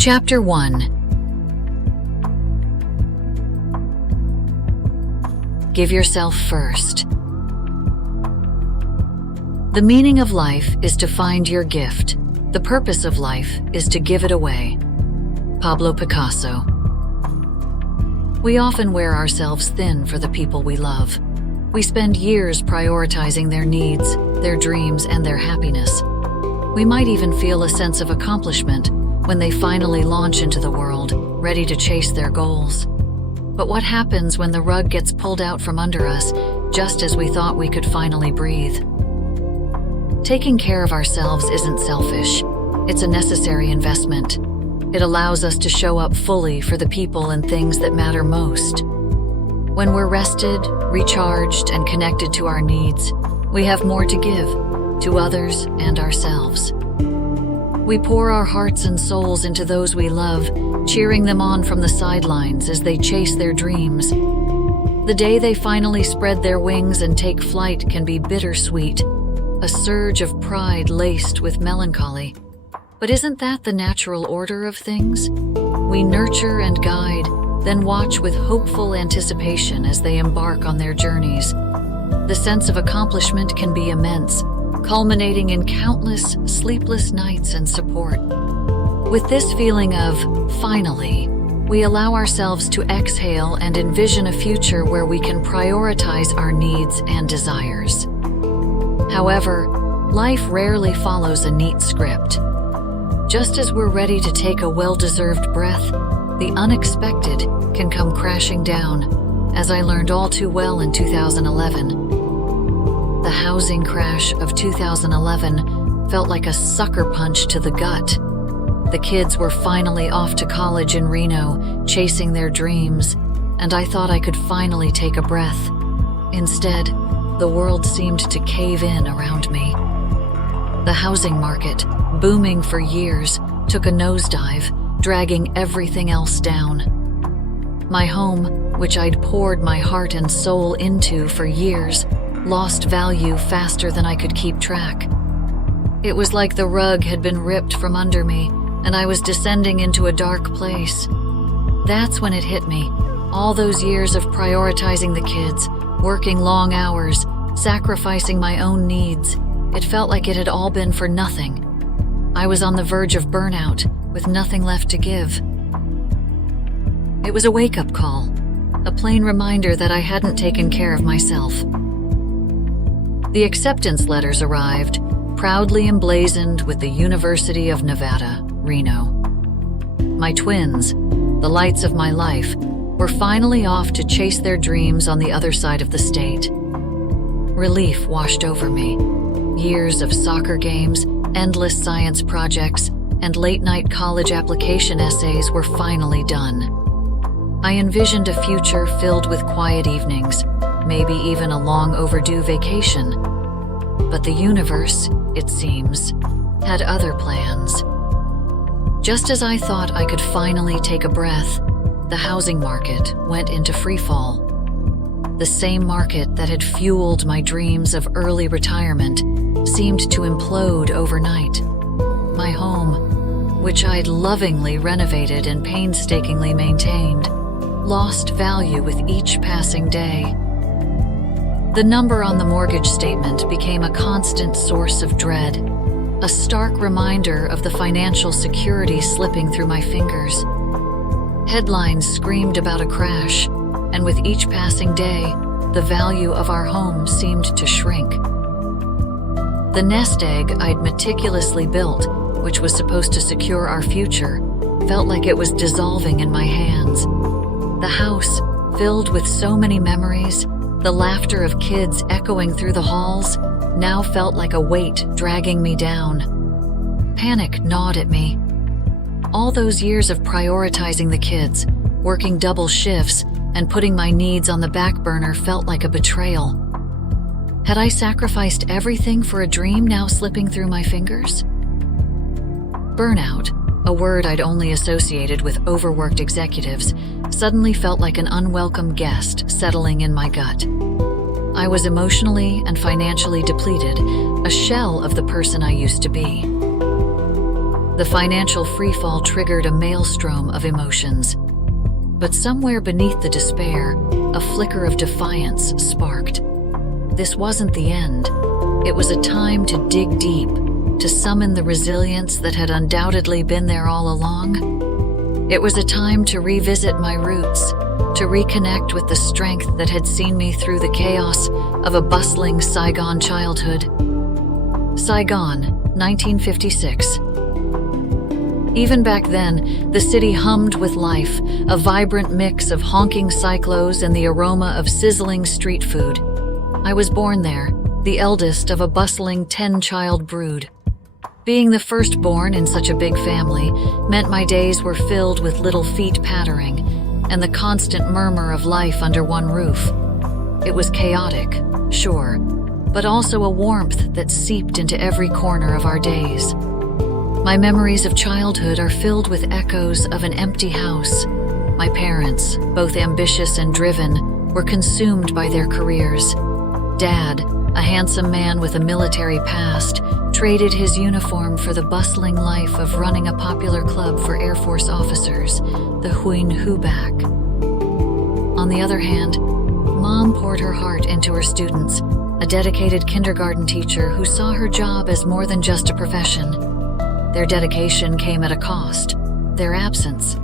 Chapter 1. Give yourself first. The meaning of life is to find your gift. The purpose of life is to give it away. Pablo Picasso. We often wear ourselves thin for the people we love. We spend years prioritizing their needs, their dreams, and their happiness. We might even feel a sense of accomplishment when they finally launch into the world, ready to chase their goals. But what happens when the rug gets pulled out from under us, just as we thought we could finally breathe? Taking care of ourselves isn't selfish. It's a necessary investment. It allows us to show up fully for the people and things that matter most. When we're rested, recharged, and connected to our needs, we have more to give, to others and ourselves. We pour our hearts and souls into those we love, cheering them on from the sidelines as they chase their dreams. The day they finally spread their wings and take flight can be bittersweet, a surge of pride laced with melancholy. But isn't that the natural order of things? We nurture and guide, then watch with hopeful anticipation as they embark on their journeys. The sense of accomplishment can be immense, culminating in countless sleepless nights and support. With this feeling of finally, we allow ourselves to exhale and envision a future where we can prioritize our needs and desires. However, life rarely follows a neat script. Just as we're ready to take a well-deserved breath, the unexpected can come crashing down, as I learned all too well in 2011. The housing crash of 2011 felt like a sucker punch to the gut. The kids were finally off to college in Reno, chasing their dreams, and I thought I could finally take a breath. Instead, the world seemed to cave in around me. The housing market, booming for years, took a nosedive, dragging everything else down. My home, which I'd poured my heart and soul into for years, lost value faster than I could keep track. It was like the rug had been ripped from under me, and I was descending into a dark place. That's when it hit me. All those years of prioritizing the kids, working long hours, sacrificing my own needs, it felt like it had all been for nothing. I was on the verge of burnout, with nothing left to give. It was a wake-up call, a plain reminder that I hadn't taken care of myself. The acceptance letters arrived, proudly emblazoned with the University of Nevada, Reno. My twins, the lights of my life, were finally off to chase their dreams on the other side of the state. Relief washed over me. Years of soccer games, endless science projects, and late-night college application essays were finally done. I envisioned a future filled with quiet evenings, maybe even a long overdue vacation. But the universe, it seems, had other plans. Just as I thought I could finally take a breath, the housing market went into freefall. The same market that had fueled my dreams of early retirement seemed to implode overnight. My home, which I'd lovingly renovated and painstakingly maintained, lost value with each passing day. The number on the mortgage statement became a constant source of dread, a stark reminder of the financial security slipping through my fingers. Headlines screamed about a crash, and with each passing day, the value of our home seemed to shrink. The nest egg I'd meticulously built, which was supposed to secure our future, felt like it was dissolving in my hands. The house, filled with so many memories, the laughter of kids echoing through the halls, now felt like a weight dragging me down. Panic gnawed at me. All those years of prioritizing the kids, working double shifts, and putting my needs on the back burner felt like a betrayal. Had I sacrificed everything for a dream now slipping through my fingers? Burnout, a word I'd only associated with overworked executives, suddenly felt like an unwelcome guest settling in my gut. I was emotionally and financially depleted, a shell of the person I used to be. The financial freefall triggered a maelstrom of emotions. But somewhere beneath the despair, a flicker of defiance sparked. This wasn't the end. It was a time to dig deep, to summon the resilience that had undoubtedly been there all along. It was a time to revisit my roots, to reconnect with the strength that had seen me through the chaos of a bustling Saigon childhood. Saigon, 1956. Even back then, the city hummed with life, a vibrant mix of honking cyclos and the aroma of sizzling street food. I was born there, the eldest of a bustling 10-child brood. Being the firstborn in such a big family meant my days were filled with little feet pattering and the constant murmur of life under one roof. It was chaotic, sure, but also a warmth that seeped into every corner of our days. My memories of childhood are filled with echoes of an empty house. My parents, both ambitious and driven, were consumed by their careers. Dad, a handsome man with a military past, traded his uniform for the bustling life of running a popular club for Air Force officers, the Queen Pam. On the other hand, Mom poured her heart into her students, a dedicated kindergarten teacher who saw her job as more than just a profession. Their dedication came at a cost, their absence.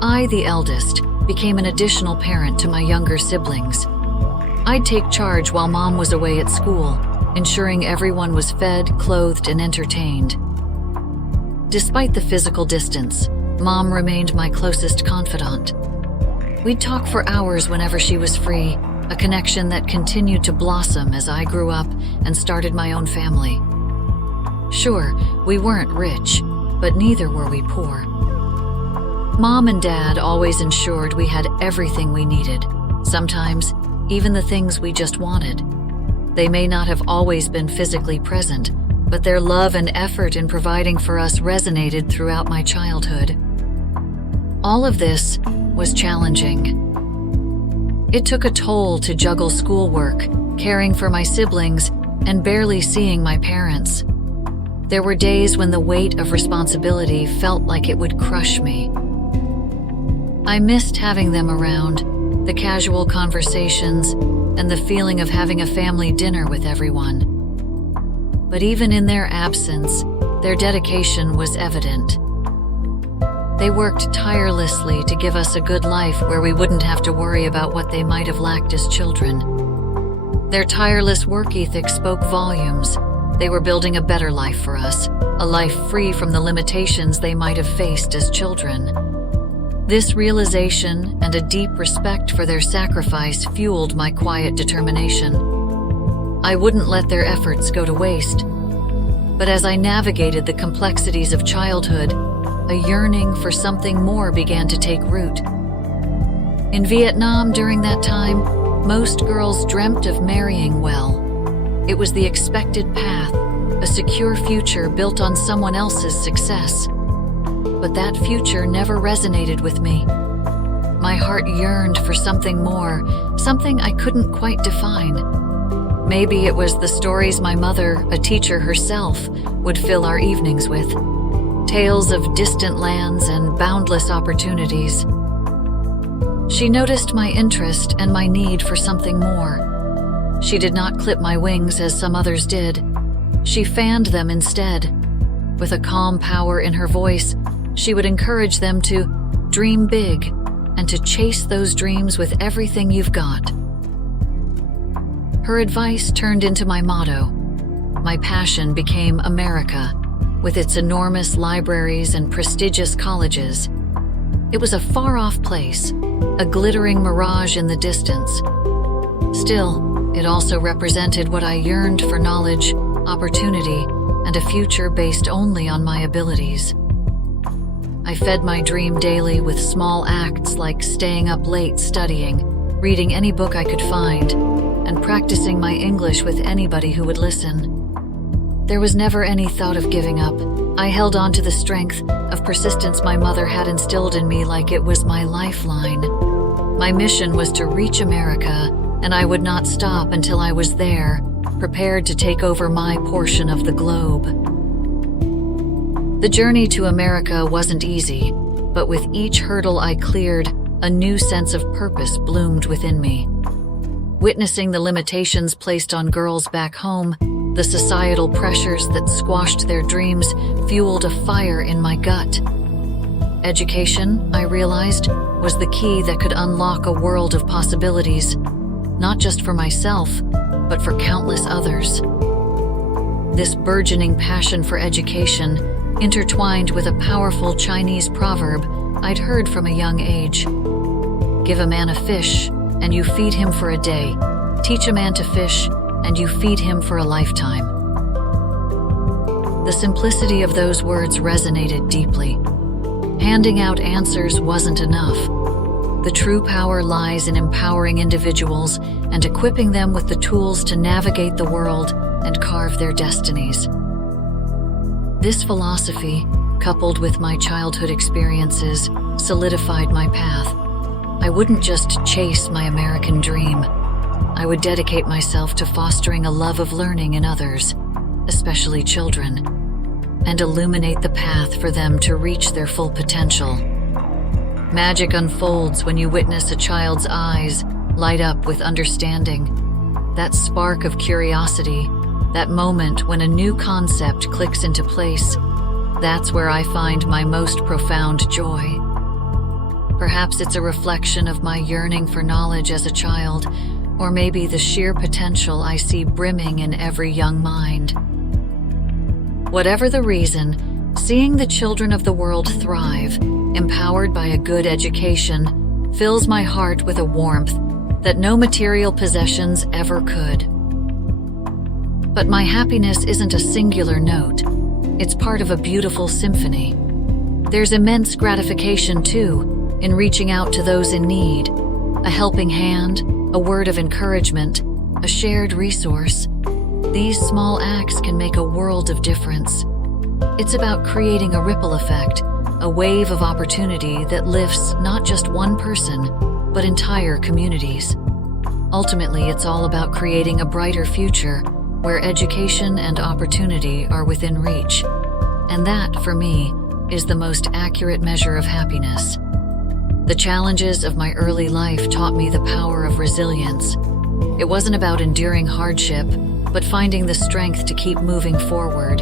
I, the eldest, became an additional parent to my younger siblings. I'd take charge while Mom was away at school, ensuring everyone was fed, clothed, and entertained. Despite the physical distance, Mom remained my closest confidant. We'd talk for hours whenever she was free, a connection that continued to blossom as I grew up and started my own family. Sure, we weren't rich, but neither were we poor. Mom and Dad always ensured we had everything we needed, sometimes even the things we just wanted. They may not have always been physically present, but their love and effort in providing for us resonated throughout my childhood. All of this was challenging. It took a toll to juggle schoolwork, caring for my siblings, and barely seeing my parents. There were days when the weight of responsibility felt like it would crush me. I missed having them around, the casual conversations, and the feeling of having a family dinner with everyone. But even in their absence, their dedication was evident. They worked tirelessly to give us a good life where we wouldn't have to worry about what they might have lacked as children. Their tireless work ethic spoke volumes. They were building a better life for us, a life free from the limitations they might have faced as children. This realization and a deep respect for their sacrifice fueled my quiet determination. I wouldn't let their efforts go to waste. But as I navigated the complexities of childhood, a yearning for something more began to take root. In Vietnam during that time, most girls dreamt of marrying well. It was the expected path, a secure future built on someone else's success. But that future never resonated with me. My heart yearned for something more, something I couldn't quite define. Maybe it was the stories my mother, a teacher herself, would fill our evenings with. Tales of distant lands and boundless opportunities. She noticed my interest and my need for something more. She did not clip my wings as some others did. She fanned them instead. With a calm power in her voice, she would encourage them to dream big and to chase those dreams with everything you've got. Her advice turned into my motto. My passion became America, with its enormous libraries and prestigious colleges. It was a far-off place, a glittering mirage in the distance. Still, it also represented what I yearned for: knowledge, opportunity, and a future based only on my abilities. I fed my dream daily with small acts like staying up late studying, reading any book I could find, and practicing my English with anybody who would listen. There was never any thought of giving up. I held on to the strength of persistence my mother had instilled in me like it was my lifeline. My mission was to reach America, and I would not stop until I was there, prepared to take over my portion of the globe. The journey to America wasn't easy, but with each hurdle I cleared, a new sense of purpose bloomed within me. Witnessing the limitations placed on girls back home, the societal pressures that squashed their dreams fueled a fire in my gut. Education, I realized, was the key that could unlock a world of possibilities, not just for myself, but for countless others. This burgeoning passion for education, intertwined with a powerful Chinese proverb I'd heard from a young age. Give a man a fish, and you feed him for a day. Teach a man to fish, and you feed him for a lifetime. The simplicity of those words resonated deeply. Handing out answers wasn't enough. The true power lies in empowering individuals and equipping them with the tools to navigate the world and carve their destinies. This philosophy, coupled with my childhood experiences, solidified my path. I wouldn't just chase my American dream. I would dedicate myself to fostering a love of learning in others, especially children, and illuminate the path for them to reach their full potential. Magic unfolds when you witness a child's eyes light up with understanding. That spark of curiosity, that moment when a new concept clicks into place, that's where I find my most profound joy. Perhaps it's a reflection of my yearning for knowledge as a child, or maybe the sheer potential I see brimming in every young mind. Whatever the reason, seeing the children of the world thrive, empowered by a good education, fills my heart with a warmth that no material possessions ever could. But my happiness isn't a singular note. It's part of a beautiful symphony. There's immense gratification, too, in reaching out to those in need. A helping hand, a word of encouragement, a shared resource. These small acts can make a world of difference. It's about creating a ripple effect, a wave of opportunity that lifts not just one person, but entire communities. Ultimately, it's all about creating a brighter future where education and opportunity are within reach. And that, for me, is the most accurate measure of happiness. The challenges of my early life taught me the power of resilience. It wasn't about enduring hardship, but finding the strength to keep moving forward,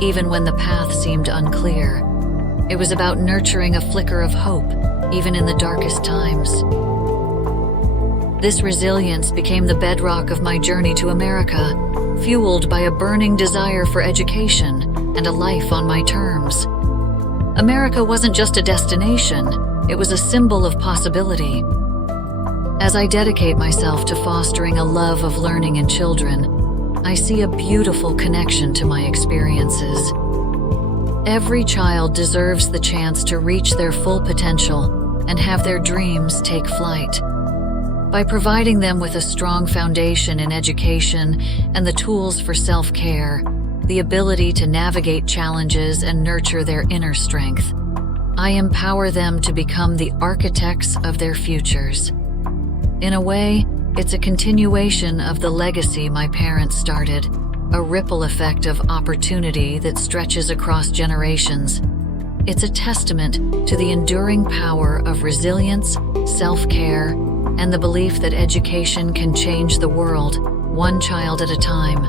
even when the path seemed unclear. It was about nurturing a flicker of hope, even in the darkest times. This resilience became the bedrock of my journey to America, fueled by a burning desire for education and a life on my terms. America wasn't just a destination, it was a symbol of possibility. As I dedicate myself to fostering a love of learning in children, I see a beautiful connection to my experiences. Every child deserves the chance to reach their full potential and have their dreams take flight. By providing them with a strong foundation in education and the tools for self-care, the ability to navigate challenges and nurture their inner strength, I empower them to become the architects of their futures. In a way, it's a continuation of the legacy my parents started, a ripple effect of opportunity that stretches across generations. It's a testament to the enduring power of resilience, self-care, and the belief that education can change the world, one child at a time.